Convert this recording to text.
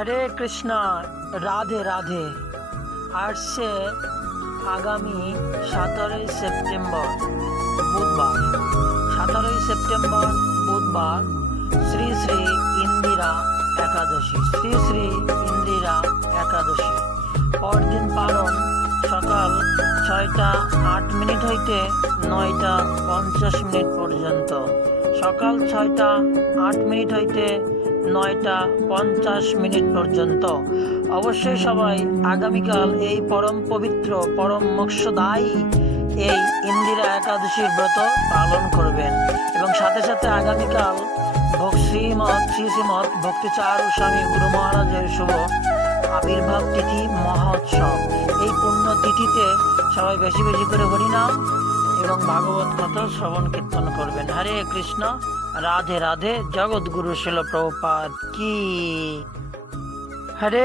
হরে কৃষ্ণ, রাধে রাধে। আসছে আগামী 17ই সেপ্টেম্বর বুধবার। 17ই সেপ্টেম্বর বুধবার শ্রী শ্রী ইন্দিরা একাদশী। শ্রী শ্রী ইন্দিরা একাদশী পরদিন পালন সকাল 6টা 8 হইতে 9টা 50 পর্যন্ত। সকাল 6টা 8 হইতে 9টা 50 পর্যন্ত। অবশ্যই সবাই আগামীকাল এই পরম পবিত্র পরম মোক্ষদায়ী এই ইন্দিরা একাদশীর ব্রত পালন করবেন এবং সাথে সাথে আগামীকাল শ্রীমৎ ভক্তিচারু স্বামী গুরু মহারাজের শুভ আবির্ভাব তিথি মহোৎসব। এই পুণ্য তিথিতে সবাই বেশি বেশি করে হরিনাম এবং ভাগবত কথা শ্রবণ কীর্তন করবেন। হরে কৃষ্ণ, রাধে রাধে। জগৎগুরু শিল প্রভুপাদ কি। হরে